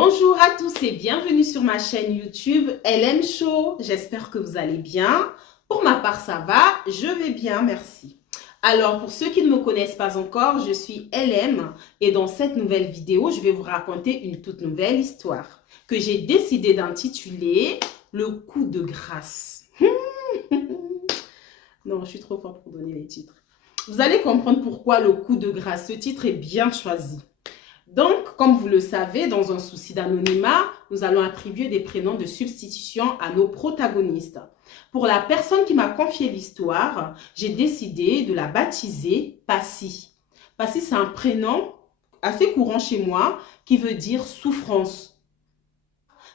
Bonjour à tous et bienvenue sur ma chaîne YouTube LM Show. J'espère que vous allez bien. Pour ma part, ça va. Je vais bien, merci. Alors, pour ceux qui ne me connaissent pas encore, je suis LM et dans cette nouvelle vidéo, je vais vous raconter une toute nouvelle histoire que j'ai décidé d'intituler « Le coup de grâce ». Non, je suis trop forte pour donner les titres. Vous allez comprendre pourquoi le coup de grâce. Ce titre est bien choisi. Donc, comme vous le savez, dans un souci d'anonymat, nous allons attribuer des prénoms de substitution à nos protagonistes. Pour la personne qui m'a confié l'histoire, j'ai décidé de la baptiser Passy. Passy, c'est un prénom assez courant chez moi qui veut dire souffrance.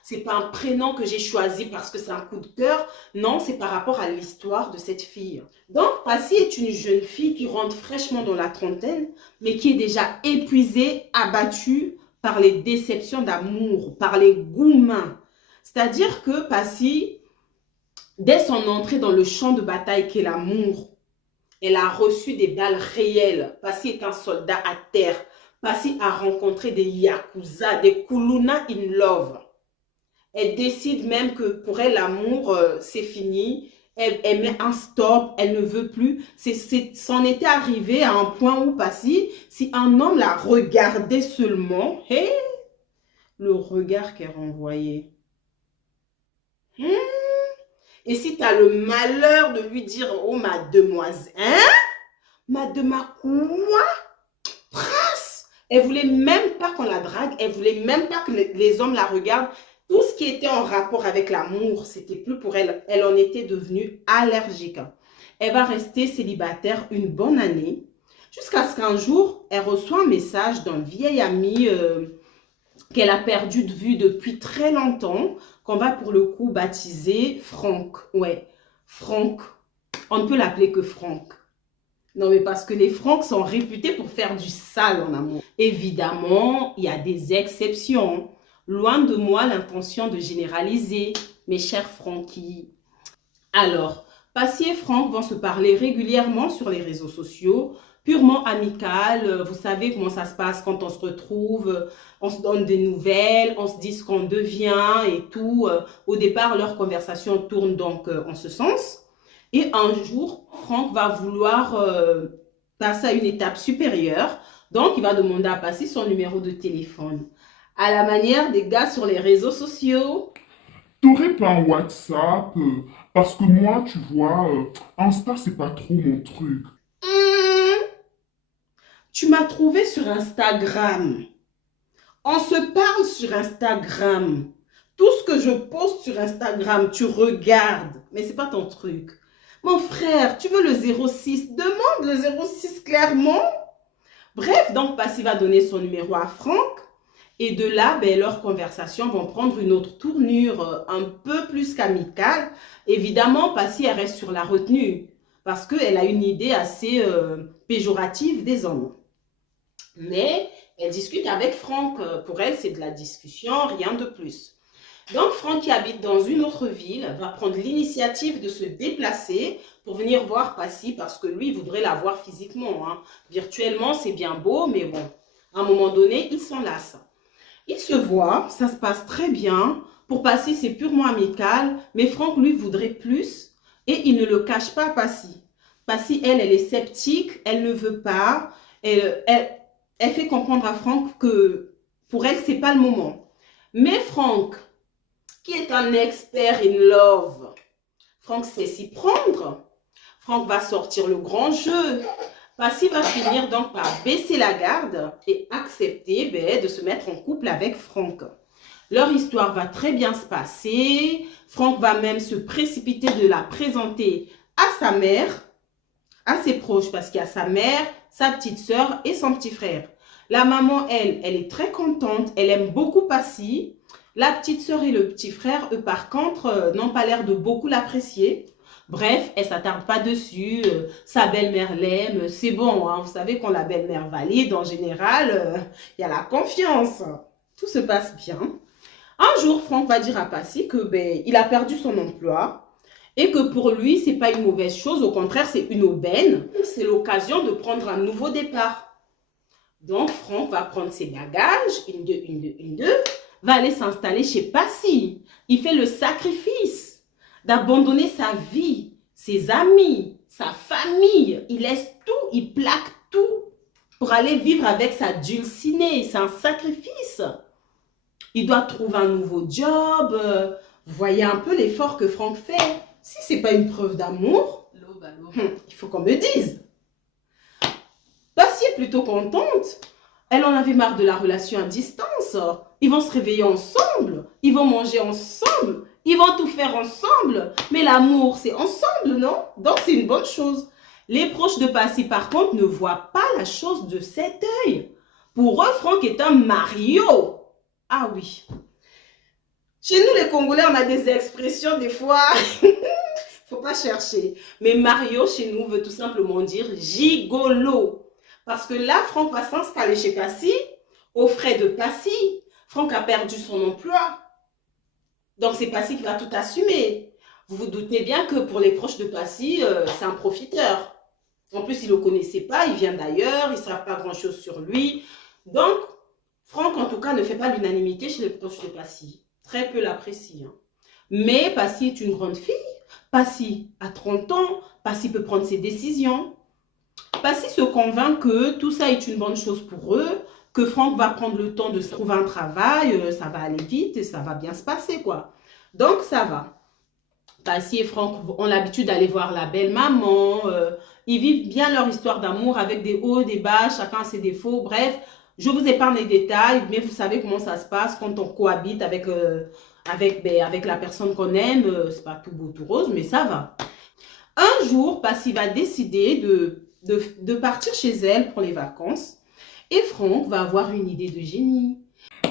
Ce n'est pas un prénom que j'ai choisi parce que c'est un coup de cœur. Non, c'est par rapport à l'histoire de cette fille. Donc, Passy est une jeune fille qui rentre fraîchement dans la trentaine, mais qui est déjà épuisée, abattue par les déceptions d'amour, par les goûts mains. C'est-à-dire que Passy, dès son entrée dans le champ de bataille qu'est l'amour, elle a reçu des balles réelles. Passy est un soldat à terre. Passy a rencontré des yakuza, des kuluna in love. Elle décide même que pour elle, l'amour, c'est fini. Elle met un stop, elle ne veut plus. C'en était arrivé à un point où Passy, si un homme la regardait seulement, hey, le regard qu'elle renvoyait. Et si tu as le malheur de lui dire, oh mademoiselle, hein? Mademoiselle quoi? Trace! Elle voulait même pas qu'on la drague, elle voulait même pas que les hommes la regardent. Tout ce qui était en rapport avec l'amour, c'était plus pour elle. Elle en était devenue allergique. Elle va rester célibataire une bonne année, jusqu'à ce qu'un jour, elle reçoit un message d'un vieil ami qu'elle a perdu de vue depuis très longtemps, qu'on va pour le coup baptiser Franck. Ouais, Franck. On ne peut l'appeler que Franck. Non, mais parce que les Francs sont réputés pour faire du sale en amour. Évidemment, il y a des exceptions. Loin de moi l'intention de généraliser, mes chers Francky. Alors, Passy et Franck vont se parler régulièrement sur les réseaux sociaux, purement amical. Vous savez comment ça se passe quand on se retrouve, on se donne des nouvelles, on se dit ce qu'on devient et tout. Au départ, leur conversation tourne donc en ce sens. Et un jour, Franck va vouloir passer à une étape supérieure. Donc, il va demander à Passy son numéro de téléphone. À la manière des gars sur les réseaux sociaux. T'aurais pas un WhatsApp? Parce que moi, tu vois, Insta, c'est pas trop mon truc. Tu m'as trouvé sur Instagram. On se parle sur Instagram. Tout ce que je poste sur Instagram, tu regardes. Mais c'est pas ton truc. Mon frère, tu veux le 06? Demande le 06 clairement. Bref, donc Passy va donner son numéro à Franck. Et de là, ben, leurs conversations vont prendre une autre tournure, un peu plus qu'amicale. Évidemment, Passy, elle reste sur la retenue parce qu'elle a une idée assez péjorative des hommes. Mais elle discute avec Franck. Pour elle, c'est de la discussion, rien de plus. Donc, Franck, qui habite dans une autre ville, va prendre l'initiative de se déplacer pour venir voir Passy parce que lui, il voudrait la voir physiquement. Hein. Virtuellement, c'est bien beau, mais bon, à un moment donné, il s'en lasse. Ils se voient, ça se passe très bien. Pour Passy, c'est purement amical, mais Franck, lui, voudrait plus et il ne le cache pas à Passy. Passy, elle est sceptique, elle ne veut pas. Elle fait comprendre à Franck que pour elle, ce n'est pas le moment. Mais Franck, qui est un expert in love, Franck sait s'y prendre. Franck va sortir le grand jeu. Passy va finir donc par baisser la garde et accepter de se mettre en couple avec Franck. Leur histoire va très bien se passer. Franck va même se précipiter de la présenter à sa mère, à ses proches, parce qu'il y a sa mère, sa petite sœur et son petit frère. La maman, elle est très contente. Elle aime beaucoup Passy. La petite sœur et le petit frère, eux, par contre, n'ont pas l'air de beaucoup l'apprécier. Bref, elle ne s'attarde pas dessus, sa belle-mère l'aime, c'est bon, hein, vous savez quand la belle-mère valide, en général, il y a la confiance. Tout se passe bien. Un jour, Franck va dire à Passy que il a perdu son emploi et que pour lui, ce n'est pas une mauvaise chose, au contraire, c'est une aubaine. C'est l'occasion de prendre un nouveau départ. Donc, Franck va prendre ses bagages, une, deux, va aller s'installer chez Passy. Il fait le sacrifice d'abandonner sa vie, ses amis, sa famille. Il laisse tout, il plaque tout pour aller vivre avec sa dulcinée. C'est un sacrifice. Il doit trouver un nouveau job. Vous voyez un peu l'effort que Franck fait. Si ce n'est pas une preuve d'amour, il faut qu'on me dise. Passy est plutôt contente. Elle en avait marre de la relation à distance. Ils vont se réveiller ensemble. Ils vont manger ensemble. Ils vont tout faire ensemble. Mais l'amour, c'est ensemble, non? Donc, c'est une bonne chose. Les proches de Passy, par contre, ne voient pas la chose de cet œil. Pour eux, Franck est un Mario. Ah oui. Chez nous, les Congolais, on a des expressions, des fois. Faut pas chercher. Mais Mario, chez nous, veut tout simplement dire gigolo. Parce que là, Franck va s'installer chez Passy, aux frais de Passy. Franck a perdu son emploi. Donc, c'est Passy qui va tout assumer. Vous vous doutez bien que pour les proches de Passy, c'est un profiteur. En plus, ils ne le connaissaient pas, il vient d'ailleurs, ils ne savent pas grand-chose sur lui. Donc, Franck, en tout cas, ne fait pas l'unanimité chez les proches de Passy. Très peu l'apprécient. Hein. Mais Passy est une grande fille. Passy a 30 ans. Passy peut prendre ses décisions. Passy se convainc que tout ça est une bonne chose pour eux, que Franck va prendre le temps de se trouver un travail, ça va aller vite et ça va bien se passer, quoi. Donc, ça va. Passy et Franck ont l'habitude d'aller voir la belle-maman. Ils vivent bien leur histoire d'amour avec des hauts, des bas, chacun a ses défauts. Bref, je vous épargne les détails, mais vous savez comment ça se passe quand on cohabite avec la personne qu'on aime. C'est pas tout beau, tout rose, mais ça va. Un jour, Passy va décider de partir chez elle pour les vacances. Et Franck va avoir une idée de génie.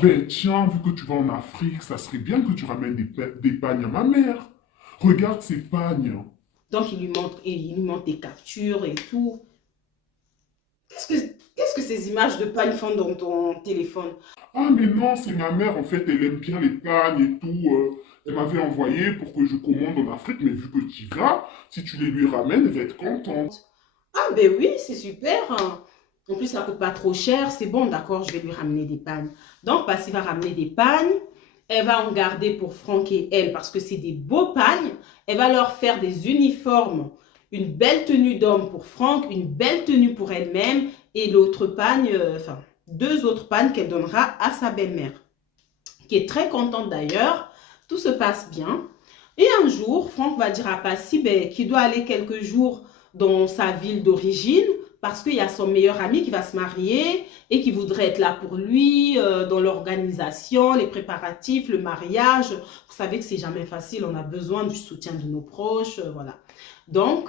Ben tiens, vu que tu vas en Afrique, ça serait bien que tu ramènes des pagnes à ma mère. Regarde ces pagnes. Donc, il lui montre des captures et tout. Qu'est-ce que ces images de pagnes font dans ton téléphone? Ah mais non, c'est ma mère, en fait, elle aime bien les pagnes et tout. Elle m'avait envoyé pour que je commande en Afrique, mais vu que tu y vas, si tu les lui ramènes, elle va être contente. Ah ben oui, c'est super. Hein. En plus, ça coûte pas trop cher. C'est bon, d'accord, je vais lui ramener des pagnes. Donc, Passy va ramener des pagnes. Elle va en garder pour Franck et elle parce que c'est des beaux pagnes. Elle va leur faire des uniformes. Une belle tenue d'homme pour Franck, une belle tenue pour elle-même et l'autre pagne, enfin, 2 autres pagnes qu'elle donnera à sa belle-mère, qui est très contente d'ailleurs. Tout se passe bien. Et un jour, Franck va dire à Passy qu'il doit aller quelques jours dans sa ville d'origine parce qu'il y a son meilleur ami qui va se marier et qui voudrait être là pour lui dans l'organisation, les préparatifs, le mariage. Vous savez que c'est jamais facile, on a besoin du soutien de nos proches, voilà. Donc,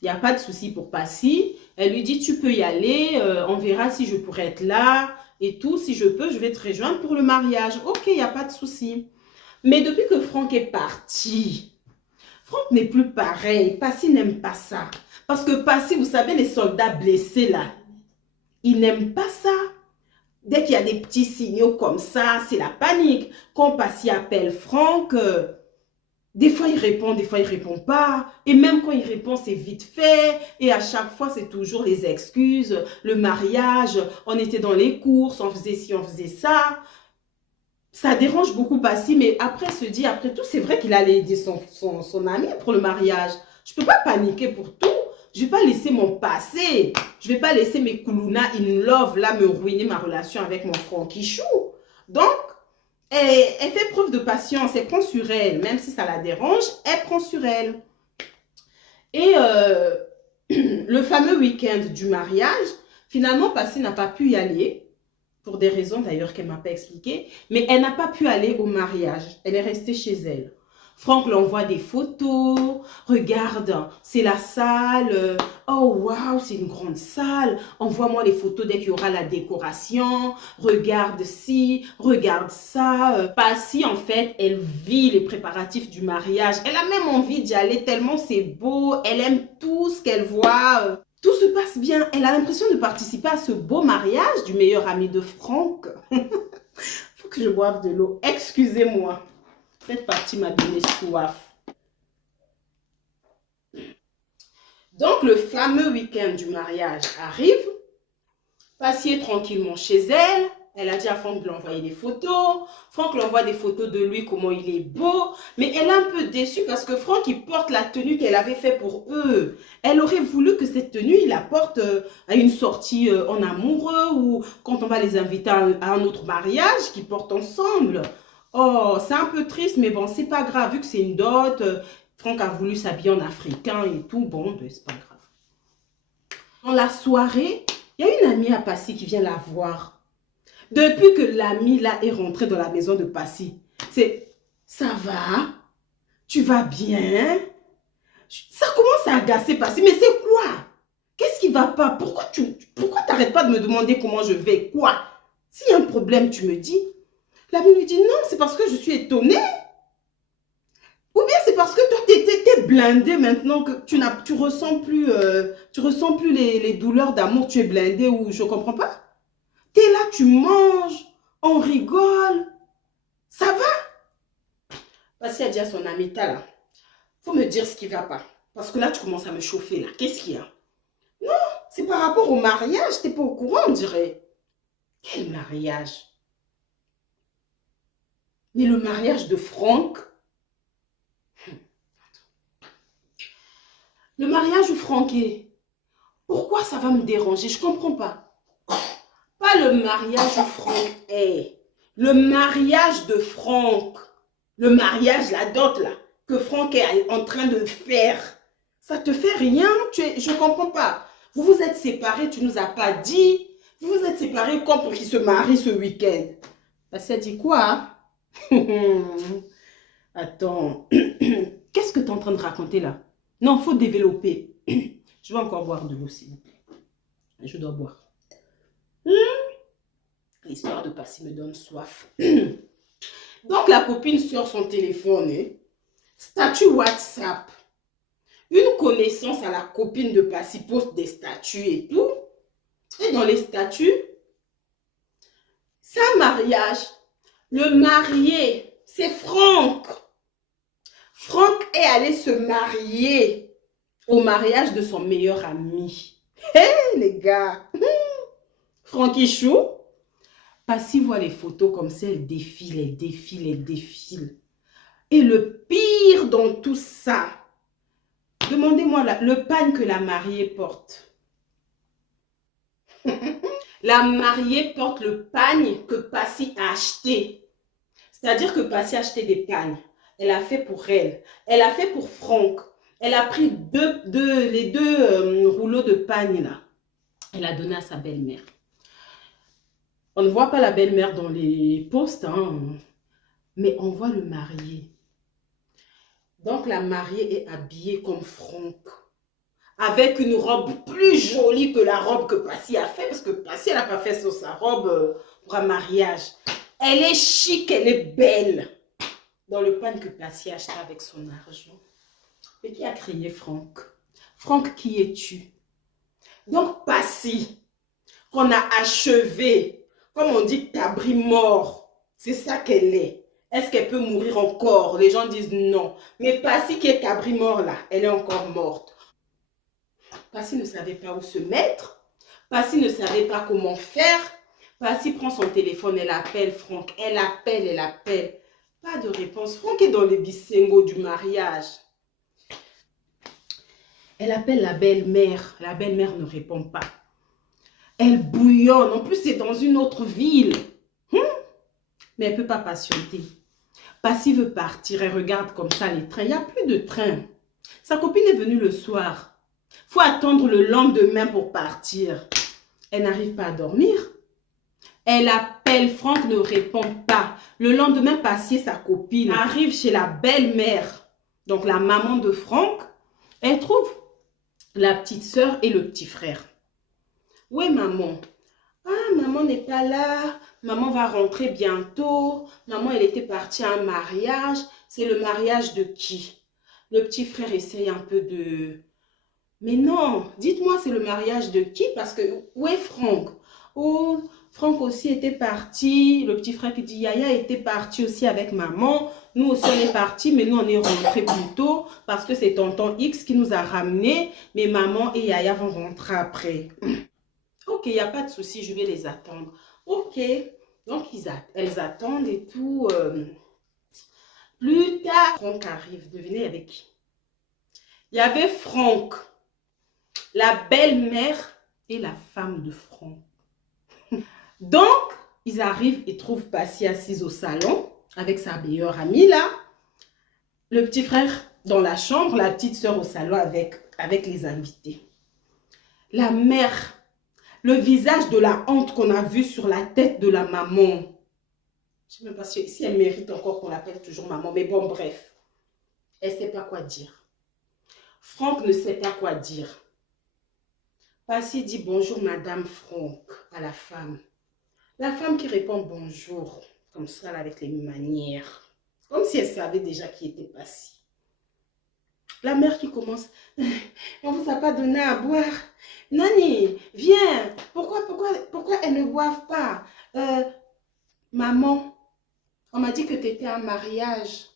il n'y a pas de souci pour Passy. Elle lui dit, tu peux y aller, on verra si je pourrais être là et tout. Si je peux, je vais te rejoindre pour le mariage. Ok, il n'y a pas de souci. Mais depuis que Franck est parti, Franck n'est plus pareil. Passy n'aime pas ça. Parce que Passy, vous savez, les soldats blessés là, ils n'aiment pas ça. Dès qu'il y a des petits signaux comme ça, c'est la panique. Quand Passy appelle Franck, des fois il répond, des fois il répond pas. Et même quand il répond, c'est vite fait. Et à chaque fois, c'est toujours les excuses. Le mariage, on était dans les courses, on faisait ci, on faisait ça. Ça dérange beaucoup Passy, mais après se dit, après tout, c'est vrai qu'il allait aider son ami pour le mariage. Je ne peux pas paniquer pour tout. Je ne vais pas laisser mon passé. Je ne vais pas laisser mes Kuluna in love là me ruiner ma relation avec mon Frankichou. Donc, elle fait preuve de patience. Elle prend sur elle. Même si ça la dérange, elle prend sur elle. Et le fameux week-end du mariage, finalement, Passy n'a pas pu y aller. Pour des raisons d'ailleurs qu'elle ne m'a pas expliquées. Mais elle n'a pas pu aller au mariage. Elle est restée chez elle. Franck lui envoie des photos. Regarde, c'est la salle. Oh, waouh, c'est une grande salle. Envoie-moi les photos dès qu'il y aura la décoration. Regarde ci, regarde ça. Passy, en fait, elle vit les préparatifs du mariage. Elle a même envie d'y aller tellement c'est beau. Elle aime tout ce qu'elle voit. Tout se passe bien. Elle a l'impression de participer à ce beau mariage du meilleur ami de Franck. Faut que je boive de l'eau. Excusez-moi. Cette partie m'a donné soif. Donc, le fameux week-end du mariage arrive. Passy est tranquillement chez elle. Elle a dit à Franck de lui envoyer des photos. Franck lui envoie des photos de lui, comment il est beau. Mais elle est un peu déçue parce que Franck, il porte la tenue qu'elle avait fait pour eux. Elle aurait voulu que cette tenue, il la porte à une sortie en amoureux ou quand on va les inviter à un autre mariage, qu'ils portent ensemble. Oh, c'est un peu triste, mais bon, c'est pas grave. Vu que c'est une dot, Franck a voulu s'habiller en africain et tout. Bon, ben, c'est pas grave. Dans la soirée, il y a une amie à Passy qui vient la voir. Depuis que l'ami là est rentré dans la maison de Passy, c'est ça va? Tu vas bien? Ça commence à agacer Passy, mais c'est quoi? Qu'est-ce qui va pas? Pourquoi t'arrêtes pas de me demander comment je vais? Quoi? S'il y a un problème, tu me dis. L'ami lui dit non, c'est parce que je suis étonnée. Ou bien c'est parce que toi, t'es blindé maintenant que tu ressens plus les douleurs d'amour, tu es blindé ou je comprends pas. T'es là, tu manges, on rigole. Ça va? Passy a dit à son ami, t'as là, faut me dire ce qui va pas. Parce que là, tu commences à me chauffer là. Qu'est-ce qu'il y a? Non, c'est par rapport au mariage, t'es pas au courant, on dirait. Quel mariage? Mais le mariage de Franck. Le mariage où Franck est. Pourquoi ça va me déranger? Je comprends pas. Pas le mariage où Franck est. Le mariage de Franck. Le mariage, la dot là, que Franck est en train de faire. Ça te fait rien? Je comprends pas. Vous vous êtes séparés, tu nous as pas dit. Vous vous êtes séparés comme pour qu'il se marie ce week-end. Passy a dit quoi? Attends. Qu'est-ce que tu es en train de raconter là? Non, il faut développer. Je vais encore boire de l'eau, s'il vous plaît. Je dois boire. L'histoire de Passy me donne soif. Donc, la copine sort son téléphone. Statut WhatsApp. Une connaissance à la copine de Passy poste des statuts et tout. Et dans les statuts, c'est un mariage. Le marié, c'est Franck. Franck est allé se marier au mariage de son meilleur ami. Hé, les gars! Francky Chou. Passy voit les photos comme ça, elle défile, elle défile, elle défile. Et le pire dans tout ça, demandez-moi le pagne que la mariée porte. La mariée porte le pagne que Passy a acheté. C'est-à-dire que Passy a acheté des pagnes. Elle a fait pour elle. Elle a fait pour Franck. Elle a pris les deux rouleaux de pagne là. Elle a donné à sa belle-mère. On ne voit pas la belle-mère dans les posts, hein, mais on voit le marié. Donc la mariée est habillée comme Franck. Avec une robe plus jolie que la robe que Passy a fait. Parce que Passy, elle n'a pas fait sa robe pour un mariage. Elle est chic, elle est belle. Dans le pagne que Passy a acheté avec son argent. Et qui a crié Franck? Franck, qui es-tu? Donc Passy, qu'on a achevé, comme on dit, cabri mort. C'est ça qu'elle est. Est-ce qu'elle peut mourir encore? Les gens disent non. Mais Passy qui est cabri mort là, elle est encore morte. Passy ne savait pas où se mettre. Passy ne savait pas comment faire. Passy prend son téléphone, elle appelle Franck. Elle appelle, elle appelle. Pas de réponse. Franck est dans les bisengos du mariage. Elle appelle la belle-mère. La belle-mère ne répond pas. Elle bouillonne. En plus, c'est dans une autre ville. Mais elle ne peut pas patienter. Passy veut partir. Elle regarde comme ça les trains. Il n'y a plus de train. Sa copine est venue le soir. Il faut attendre le lendemain pour partir. Elle n'arrive pas à dormir. Elle appelle, Franck ne répond pas. Le lendemain, Passy, sa copine, arrive chez la belle-mère, donc la maman de Franck. Elle trouve la petite sœur et le petit frère. Oui, maman. Ah, maman n'est pas là. Maman va rentrer bientôt. Maman, elle était partie à un mariage. C'est le mariage de qui? Le petit frère essaye un peu de... Mais non, dites-moi, c'est le mariage de qui? Parce que, où est Franck? Oh, Franck aussi était parti. Le petit frère qui dit, Yaya était parti aussi avec maman. Nous aussi, on est partis, mais nous, on est rentrés plus tôt parce que c'est tonton X qui nous a ramenés. Mais maman et Yaya vont rentrer après. Ok, il n'y a pas de souci, je vais les attendre. Ok, Donc, elles attendent et tout. Plus tard, Franck arrive. Devinez avec qui? Il y avait Franck, la belle-mère et la femme de Franck. Donc, ils arrivent et trouvent Passy assise au salon avec sa meilleure amie là. Le petit frère dans la chambre, la petite soeur au salon avec les invités. La mère, le visage de la honte qu'on a vu sur la tête de la maman. Je ne sais même pas si elle mérite encore qu'on l'appelle toujours maman, mais bon, bref. Elle ne sait pas quoi dire. Franck ne sait pas quoi dire. Passy dit bonjour Madame Franck à la femme. La femme qui répond bonjour, comme ça, là, avec les manières. Comme si elle savait déjà qui était Passy. La mère qui commence, on ne vous a pas donné à boire. Nani, viens, pourquoi elles ne boivent pas? Maman, on m'a dit que tu étais en mariage.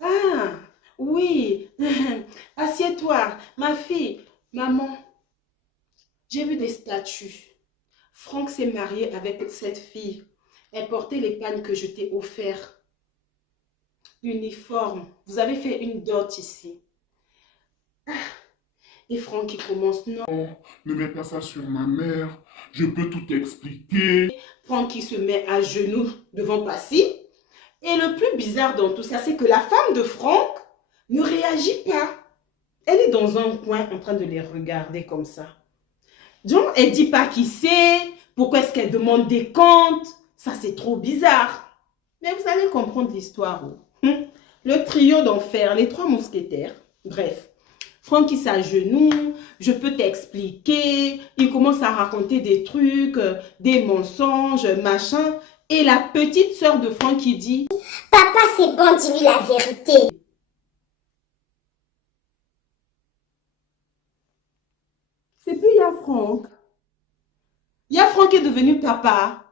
Ah, oui, assieds-toi, ma fille. Maman, j'ai vu des statues. Franck s'est marié avec cette fille. Elle portait les pannes que je t'ai offertes. Uniforme. Vous avez fait une dot ici. Ah. Et Franck qui commence, non. Ne mets pas ça sur ma mère. Je peux tout expliquer. Franck qui se met à genoux devant Passy. Et le plus bizarre dans tout ça, c'est que la femme de Franck ne réagit pas. Elle est dans un coin en train de les regarder comme ça. Donc, elle ne dit pas qui c'est. Pourquoi est-ce qu'elle demande des comptes? Ça, c'est trop bizarre. Mais vous allez comprendre l'histoire. Le trio d'enfer, les trois mousquetaires. Bref, Franck qui s'agenouille, je peux t'expliquer. Il commence à raconter des trucs, des mensonges, machin. Et la petite sœur de Franck qui dit « Papa, c'est bon, dis-lui la vérité. » C'est plus il y a Franck. Il y a Franck qui est devenu papa.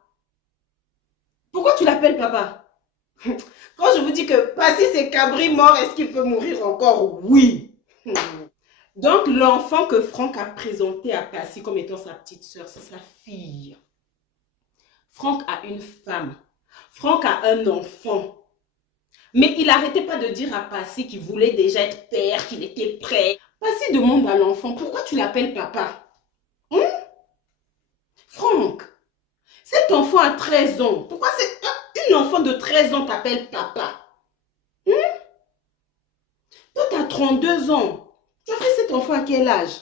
Pourquoi tu l'appelles papa? Quand je vous dis que Passy c'est cabri mort, est-ce qu'il peut mourir encore? Oui. Donc l'enfant que Franck a présenté à Passy comme étant sa petite sœur, c'est sa fille. Franck a une femme. Franck a un enfant. Mais il n'arrêtait pas de dire à Passy qu'il voulait déjà être père, qu'il était prêt. Passy demande à l'enfant, pourquoi tu l'appelles papa? Franck, cet enfant a 13 ans. Pourquoi une enfant de 13 ans t'appelle papa? Toi, tu as 32 ans. Tu as fait cet enfant à quel âge?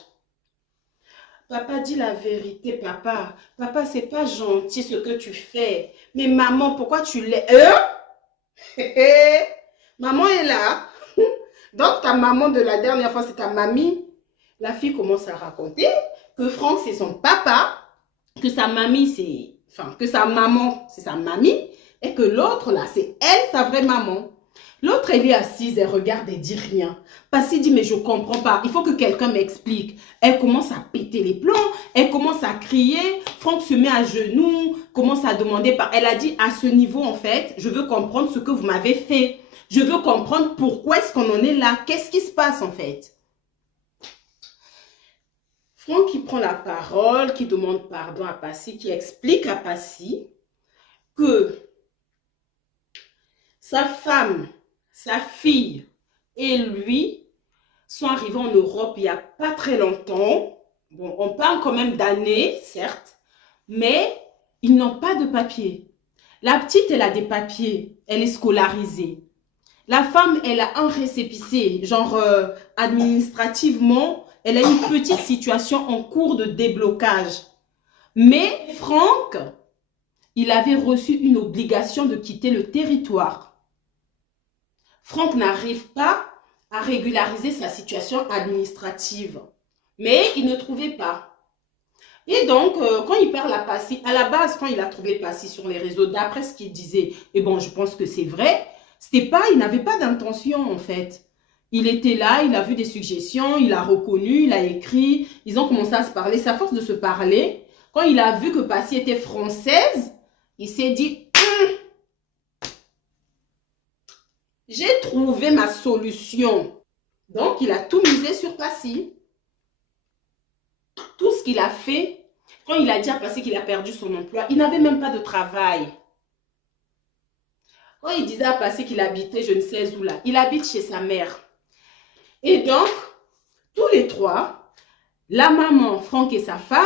Papa, dis la vérité, papa. Papa, c'est pas gentil ce que tu fais. Mais maman, pourquoi tu l'es... Maman est là. Donc, ta maman de la dernière fois, c'est ta mamie. La fille commence à raconter que Franck, c'est son papa, que sa mamie, c'est... Enfin, que sa maman, c'est sa mamie, et que l'autre, là, c'est elle, sa vraie maman. L'autre, elle est assise, elle regarde, elle dit rien. Passy dit, mais je comprends pas, il faut que quelqu'un m'explique. Elle commence à péter les plombs, elle commence à crier, Franck se met à genoux, commence à demander, elle a dit, à ce niveau, en fait, je veux comprendre ce que vous m'avez fait. Je veux comprendre pourquoi est-ce qu'on en est là, qu'est-ce qui se passe, en fait. Franck qui prend la parole, qui demande pardon à Passy, qui explique à Passy que sa femme, sa fille et lui sont arrivés en Europe il n'y a pas très longtemps. Bon, on parle quand même d'années, certes, mais ils n'ont pas de papier. La petite, elle a des papiers, elle est scolarisée. La femme, elle a un récépissé, genre administrativement, elle a une petite situation en cours de déblocage. Mais Franck, il avait reçu une obligation de quitter le territoire. Franck n'arrive pas à régulariser sa situation administrative. Mais il ne trouvait pas. Et donc, quand il parle à Passy, à la base, quand il a trouvé Passy sur les réseaux, d'après ce qu'il disait, et bon, je pense que c'est vrai, il n'avait pas d'intention en fait. Il était là, il a vu des suggestions, il a reconnu, il a écrit, ils ont commencé à se parler. C'est à force de se parler, quand il a vu que Passy était française, il s'est dit, j'ai trouvé ma solution. Donc, il a tout misé sur Passy. Tout ce qu'il a fait, Quand il a dit à Passy qu'il a perdu son emploi, il n'avait même pas de travail. Quand il disait à Passy qu'il habitait je ne sais où là, il habite chez sa mère. Et donc, tous les trois, la maman, Franck et sa femme,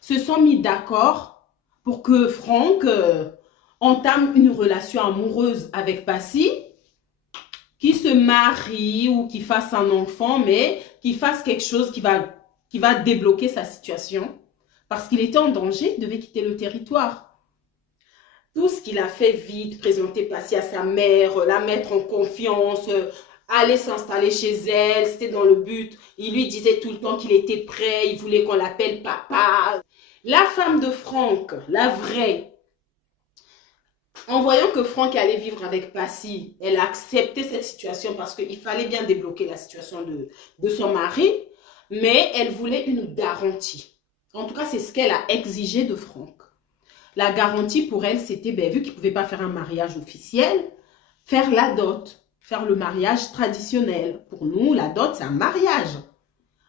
se sont mis d'accord pour que Franck entame une relation amoureuse avec Passy, qui se marie ou qui fasse un enfant, mais qui fasse quelque chose qui va débloquer sa situation. Parce qu'il était en danger, il devait quitter le territoire. Tout ce qu'il a fait vite, présenter Passy à sa mère, la mettre en confiance, aller s'installer chez elle, c'était dans le but. Il lui disait tout le temps qu'il était prêt, il voulait qu'on l'appelle papa. La femme de Franck, la vraie, en voyant que Franck allait vivre avec Passy, elle a accepté cette situation parce qu'il fallait bien débloquer la situation de son mari, mais elle voulait une garantie. En tout cas, c'est ce qu'elle a exigé de Franck. La garantie pour elle, c'était, vu qu'il ne pouvait pas faire un mariage officiel, faire la dot, faire le mariage traditionnel. Pour nous, la dot, c'est un mariage.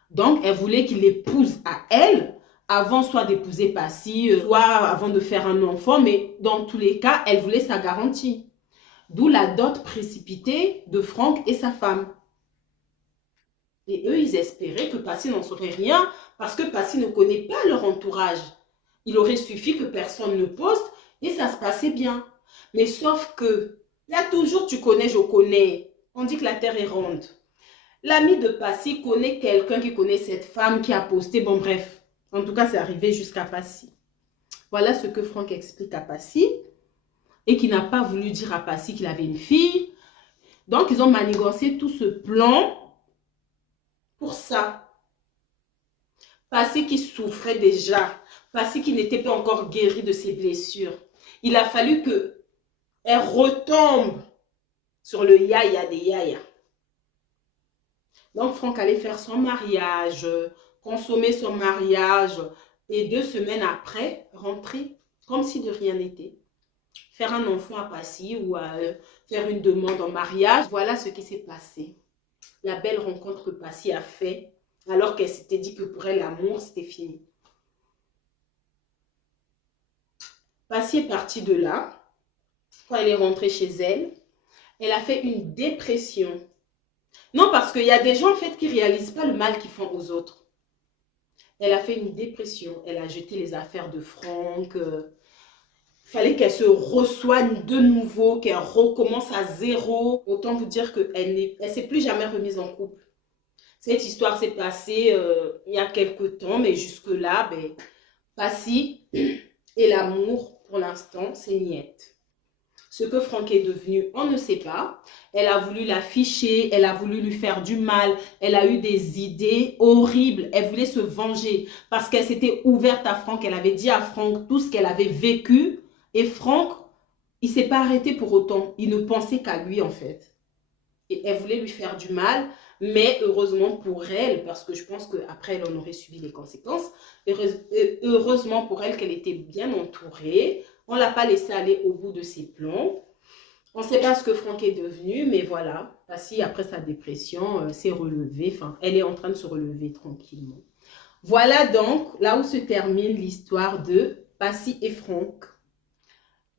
Donc, elle voulait qu'il l'épouse à elle, avant soit d'épouser Passy, soit avant de faire un enfant, mais dans tous les cas, elle voulait sa garantie. D'où la dot précipitée de Franck et sa femme. Et eux, ils espéraient que Passy n'en saurait rien, parce que Passy ne connaît pas leur entourage. Il aurait suffi que personne ne poste, et ça se passait bien. Mais sauf que, là toujours tu connais, je connais. On dit que la terre est ronde. L'ami de Passy connaît quelqu'un qui connaît cette femme qui a posté, bon bref. En tout cas, c'est arrivé jusqu'à Passy. Voilà ce que Franck explique à Passy. Et qui n'a pas voulu dire à Passy qu'il avait une fille. Donc, ils ont manigancé tout ce plan pour ça. Passy qui souffrait déjà. Passy qui n'était pas encore guéri de ses blessures. Il a fallu qu'elle retombe sur le yaya des yaya. Donc, Franck allait faire son mariage, consommer son mariage et 2 semaines après, rentrer comme si de rien n'était. Faire un enfant à Passy ou faire une demande en mariage. Voilà ce qui s'est passé. La belle rencontre que Passy a fait alors qu'elle s'était dit que pour elle, l'amour, c'était fini. Passy est partie de là. Quand elle est rentrée chez elle, elle a fait une dépression. Non, parce qu'il y a des gens en fait qui ne réalisent pas le mal qu'ils font aux autres. Elle a fait une dépression. Elle a jeté les affaires de Franck. Il fallait qu'elle se resoigne de nouveau, qu'elle recommence à zéro. Autant vous dire qu'elle ne s'est plus jamais remise en couple. Cette histoire s'est passée il y a quelques temps, mais jusque-là, Passy et l'amour, pour l'instant, c'est niette. Ce que Franck est devenu, on ne sait pas. Elle a voulu l'afficher, elle a voulu lui faire du mal, elle a eu des idées horribles, elle voulait se venger parce qu'elle s'était ouverte à Franck, elle avait dit à Franck tout ce qu'elle avait vécu et Franck, il ne s'est pas arrêté pour autant, il ne pensait qu'à lui en fait. Et elle voulait lui faire du mal, mais heureusement pour elle, parce que je pense qu'après elle en aurait subi les conséquences, heureusement pour elle qu'elle était bien entourée, on ne l'a pas laissé aller au bout de ses plans. On ne sait pas ce que Franck est devenu, mais voilà. Passy, après sa dépression, s'est relevée. Enfin, elle est en train de se relever tranquillement. Voilà donc là où se termine l'histoire de Passy et Franck.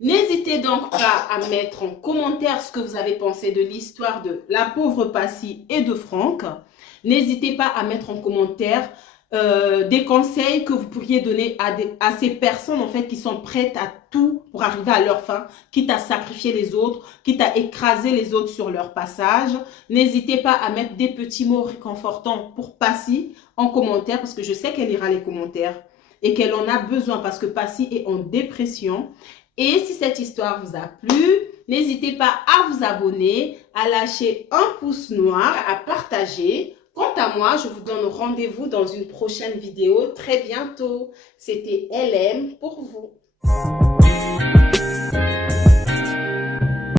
N'hésitez donc pas à mettre en commentaire ce que vous avez pensé de l'histoire de la pauvre Passy et de Franck. N'hésitez pas à mettre en commentaire des conseils que vous pourriez donner à ces personnes en fait qui sont prêtes à tout pour arriver à leur fin, quitte à sacrifier les autres, quitte à écraser les autres sur leur passage. N'hésitez pas à mettre des petits mots réconfortants pour Passy en commentaire parce que je sais qu'elle lira les commentaires et qu'elle en a besoin parce que Passy est en dépression. Et si cette histoire vous a plu, n'hésitez pas à vous abonner, à lâcher un pouce noir, à partager. Quant à moi, je vous donne rendez-vous dans une prochaine vidéo très bientôt. C'était LM pour vous.